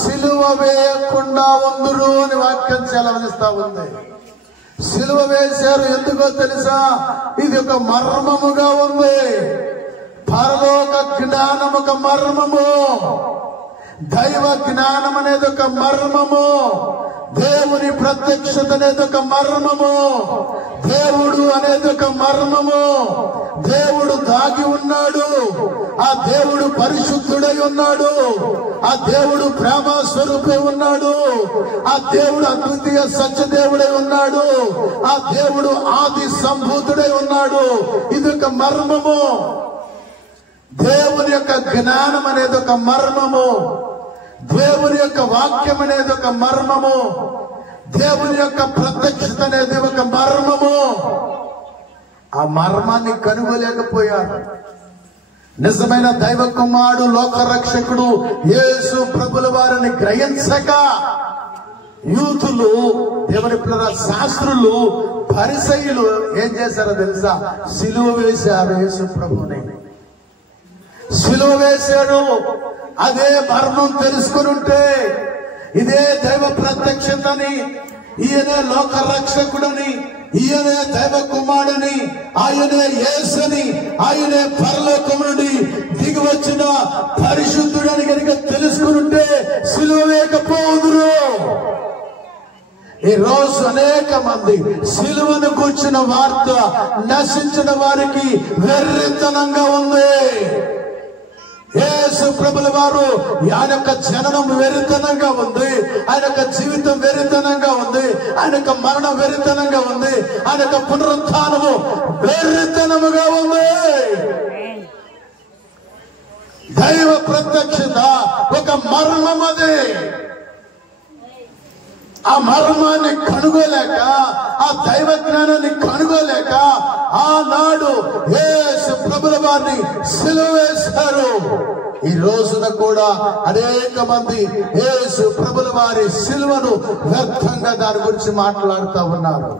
సిలువ వేయకుండా ఉందురు అని వాక్యం సెలవునిస్తా ఉంది. సిలువ వేశారు ఎందుకో తెలుసా? ఇది ఒక మర్మముగా ఉంది. పరలోక జ్ఞానం ఒక మర్మము, దైవ జ్ఞానం అనేది ఒక మర్మము, దేవుని ప్రత్యక్షత అనేది ఒక మర్మము, దేవుడు అనేది ఒక మర్మము. దేవుడు దాగి ఉన్నాడు, ఆ దేవుడు పరిశుద్ధుడై ఉన్నాడు, ఆ దేవుడు ప్రేమ స్వరూపే ఉన్నాడు, ఆ దేవుడు అద్వితీయ సత్యదేవుడై ఉన్నాడు, ఆ దేవుడు ఆది సంభూతుడై ఉన్నాడు. ఇది ఒక మర్మము. దేవుని యొక్క జ్ఞానం అనేది ఒక మర్మము, దేవుని యొక్క వాక్యం అనేది ఒక మర్మము, దేవుని యొక్క ప్రత్యక్షత అనేది ఒక మర్మము. ఆ మర్మాన్ని కనుగొలేకపోయారు. నిజమైన దైవ కుమారుడు లోక రక్షకుడు యేసు ప్రభుల వారిని గ్రహించక యూతులు, దేవుని పిల్లల శాస్త్రులు, పరిసయ్యులు ఏం చేశారో తెలుసా? సిలువ వేశారు యేసు ప్రభుని. సిలువ వేశాడు. అదే మర్మం తెలుసుకుని ఉంటే, ఇదే దైవ ప్రత్యక్షతని, ఈయనే లోక రక్షకుడని, ఈయనే దైవ కుమారుడని, ఆయనే యేసుని, ఆయనే పరలోకము నుండి దిగి వచ్చిన పరిశుద్ధుడని కనుక తెలుసుకుని ఉంటే సిలువ వేయకపోదురు. ఈ రోజు అనేక మంది సిలువను కూర్చున్న వార్త నశించిన వారికి వెర్రితనంగా ఉంది. యేసు ప్రభుల వారు ఆయన యొక్క జననం వెరితనంగా ఉంది, ఆయన యొక్క జీవితం వెరితనంగా ఉంది, ఆయన యొక్క మరణం వెరితనంగా ఉంది, ఆయన యొక్క పునరుత్థానము వెరితనముగా ఉంది. దైవ ప్రత్యక్షత ఒక మర్మం. అది ఆ మర్మాన్ని కనుగోలేక, ఆ దైవ జ్ఞానాన్ని కనుగోలేక ఆనాడు యేసు ప్రభుల వారిని సిలువ వేశారు. ఈ రోజున కూడా అనేక మంది యేసు ప్రభుల వారి సిలువను వ్యర్థంగా దాని గురించి మాట్లాడుతూ ఉన్నారు.